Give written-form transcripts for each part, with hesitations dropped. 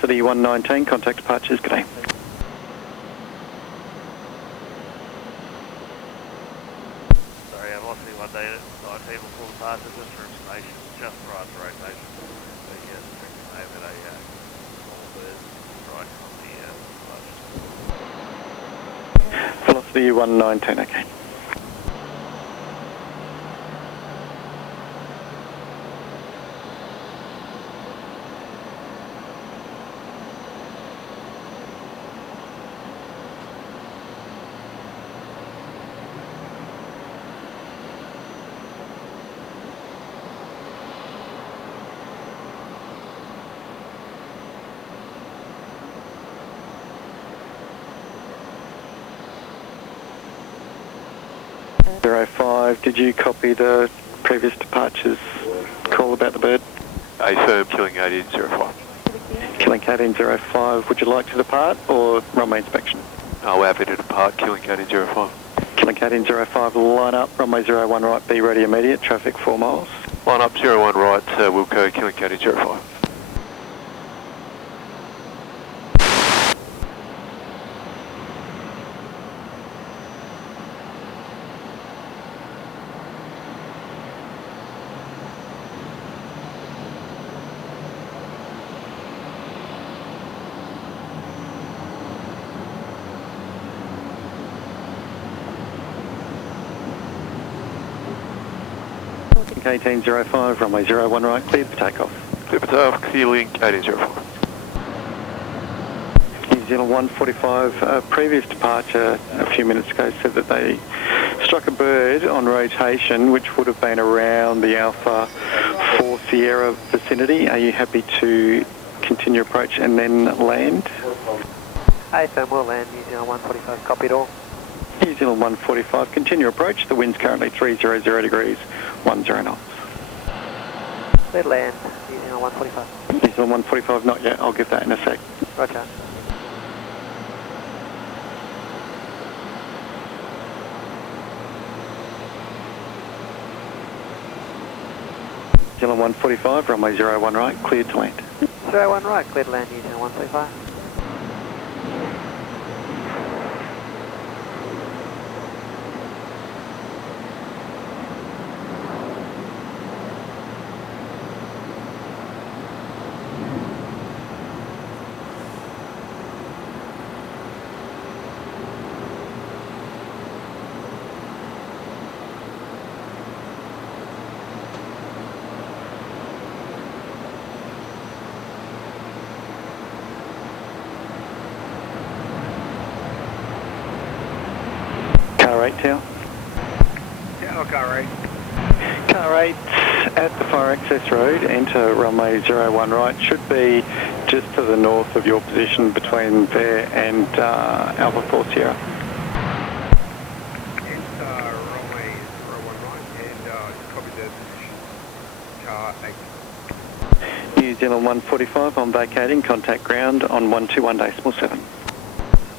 Velocity 119, contact departures, good day. Sorry, Velocity 119 will pull departure just for information, just prior to rotation. So yes, they've had a small bird strike on the Velocity 119, okay. Zero 05, did you copy the previous departure's call about the bird? A firm, killing 1805. Killing 1805, would you like to depart or runway inspection? Oh, we're happy to depart, killing 1805. Killing 1805, line up, runway 01 right, be ready immediate, traffic 4 miles. Line up 01 right, Wilco, killing 1805. Link 1805, runway 01 right, cleared for takeoff. Clear for takeoff, clear link 1805. New Zealand 145, previous departure a few minutes ago said that they struck a bird on rotation which would have been around the Alpha 4 Sierra vicinity. Are you happy to continue approach and then land? Hey, firm, we'll land, New Zealand 145, copied all. New Zealand 145, continue approach. The wind's currently 300 degrees, 10 knots. Let land, New Zealand 145. New Zealand 145, not yet. I'll give that in a sec. Roger. New Zealand 145, runway 01 right, cleared to land. 01 right, clear to land, New Zealand 145. Car 8 tower. Yeah, car 8. Car 8 at the fire access road, enter runway 01 right, should be just to the north of your position between there and Alpha 4 Sierra. It's runway 01 right and copy the position. Car 8. New Zealand 145, I'm vacating, contact ground on 121.7.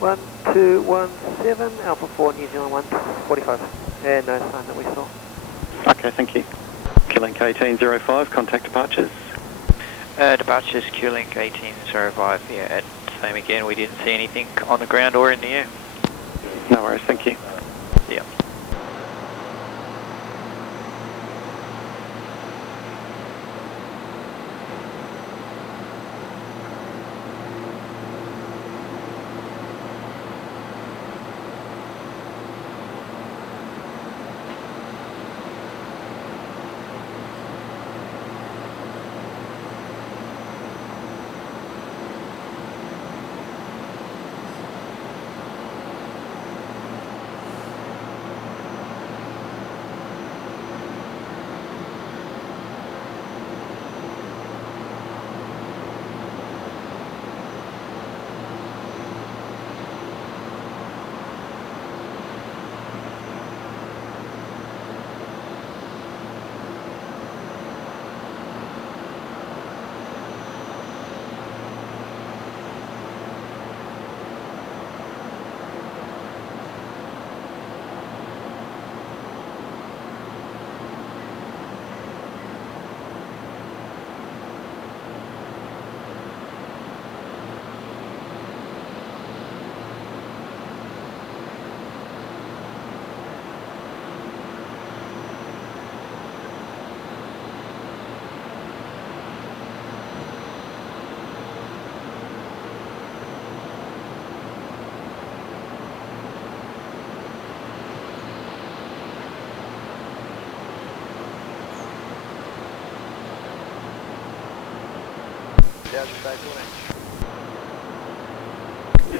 1217, Alpha 4, New Zealand 145. Yeah, no sign that we saw. Okay, thank you. Q-Link 1805, contact departures. Departures Q-Link 1805, yeah, same again, we didn't see anything on the ground or in the air. No worries, thank you. Yeah.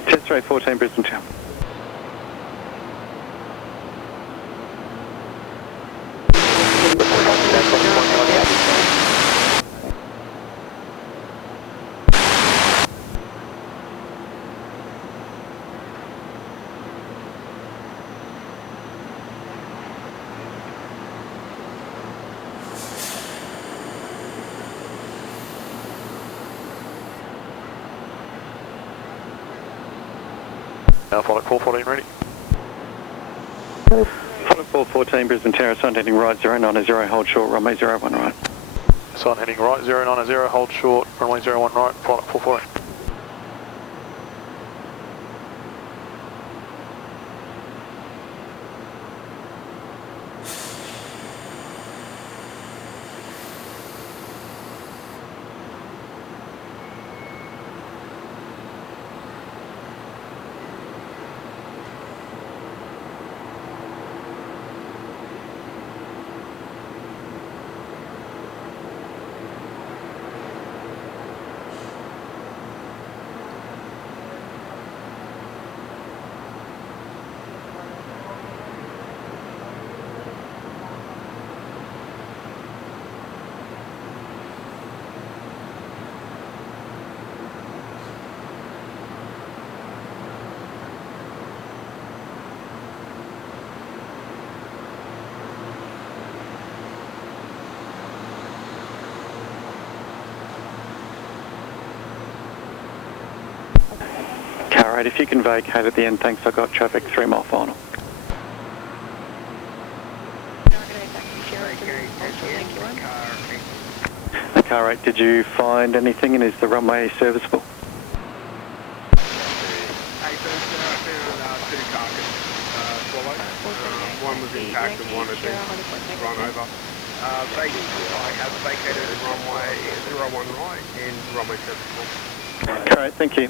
Test rate 14 Brisbane Town. Flight 414 ready. Flight 414 Brisbane Tower, sign heading right 090, hold short, runway 01 right. Sign heading right 090, hold short, runway 01 right, flight 414. Car 8, if you can vacate at the end, thanks, I've got traffic 3 mile final. Car 8, did you find anything and is the runway serviceable? One was impacted, one had been run over. They have vacated runway 01 right and runway 74. Car 8, thank you.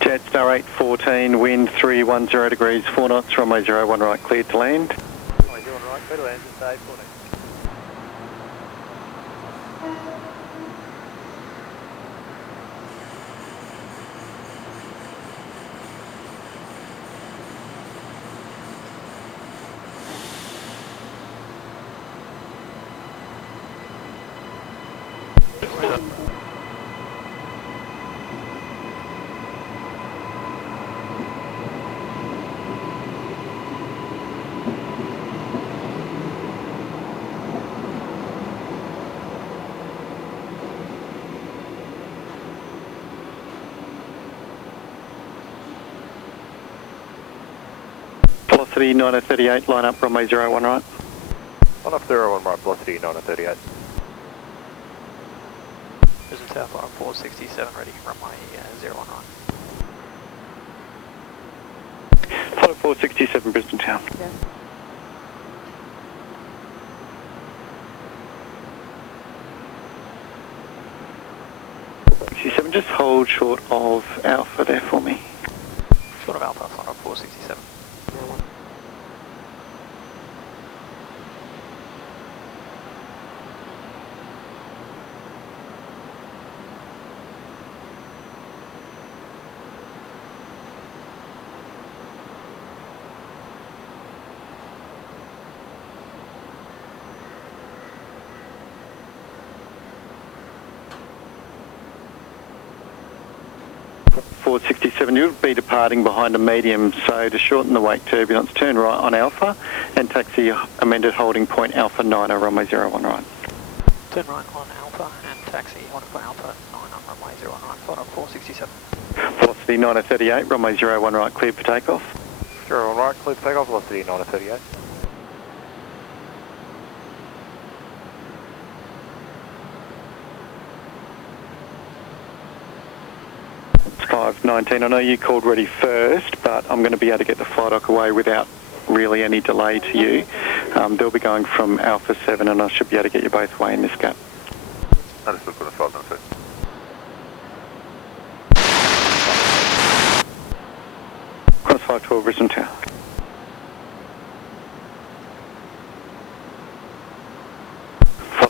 Jet Star 814, wind 310 degrees, 4 knots, runway 01 right, cleared to land. Runway 01 right, clear to land, just 814. Velocity 9038, line up, runway 01 right. Line up 01 right, velocity 9038. Brisbane Tower, flight 467 ready, runway 01 right. Flight 467 Brisbane Town. Yeah. Just hold short of Alpha there for me. Short of Alpha, flight 467. Forward 67, you'll be departing behind a medium, so to shorten the wake turbulence, turn right on Alpha and taxi amended holding point Alpha 9, runway 01 right. Turn right on Alpha and taxi 1 for Alpha 9 on runway 01 right, flight 467. Velocity 9038, runway 01 right, cleared for takeoff. 01 right, clear for takeoff, velocity 9038. It's 519, I know you called ready first, but I'm going to be able to get the flight dock away without really any delay to you. They'll be going from Alpha 7 and I should be able to get you both away in this gap. Understood, for the 596. Cross 512 Brisbane Tower.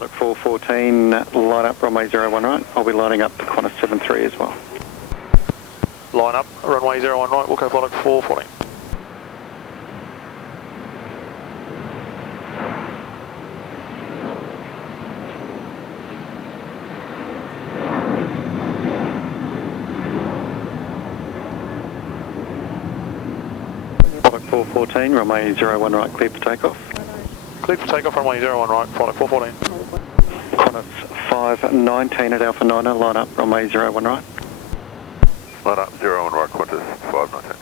Product 414, line up runway 01 right. I'll be lining up to Qantas 73 as well. Line up, runway 01 right, Wilco product 414. Product 414, runway 01 right, clear for takeoff. Clear for takeoff, runway 01 right, product 414. Qantas 519 at Alpha 9, line up runway 01 right. Line up 01 right, Qantas 519.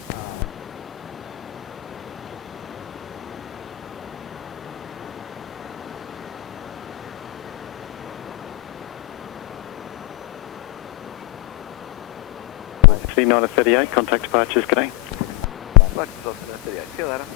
City 938, contact departures, g'day. Bucks off to 38. See you later.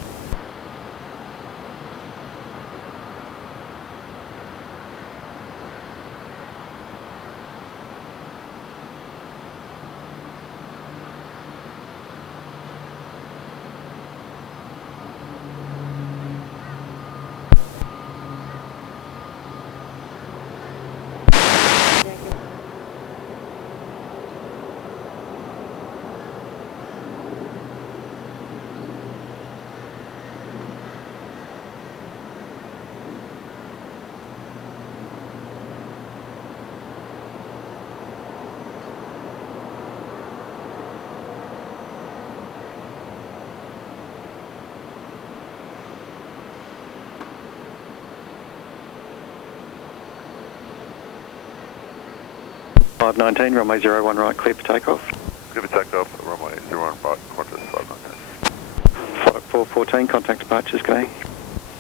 Five 19, runway 01 right, clear for takeoff. Clear for takeoff, runway 01 right, Qantas 519. Product 414, contact departures, g'day.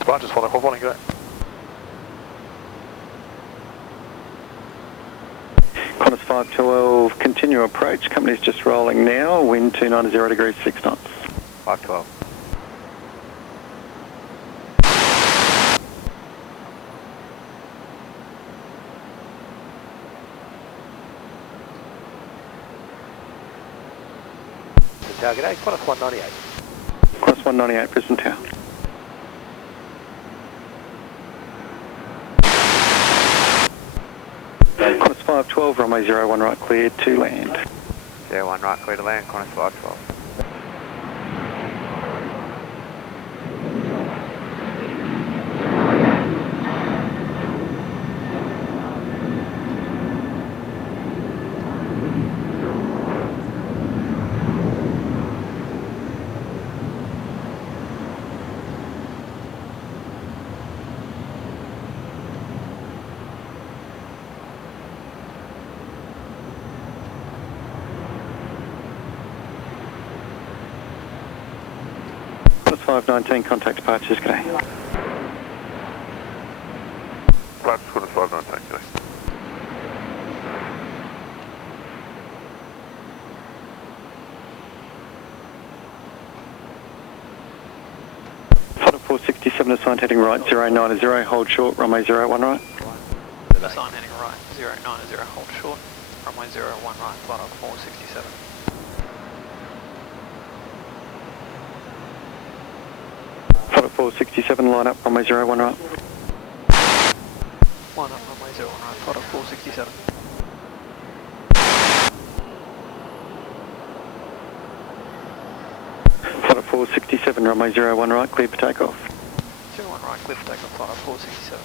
Departures, product 414, go. Qantas 512, continue approach, company's just rolling now, wind 290 degrees 6 knots. 512. Target 8, Qantas 198. Qantas 198, Brisbane Tower. Qantas 512, runway 01 right, cleared to land. 01 right, clear to land, Qantas 512. Qantas 519, contact departures, g'day. Qantas 519, g'day. Product 467, assigned heading right, 090, hold short, runway 01 right. Assign heading right, 090, hold short, runway 01 right, product 467. Product 467, line up, runway 01 right. Line up, runway 01 right, product 467. Product 467, runway 01 right, clear for takeoff. 01 right, clear for takeoff, product 467.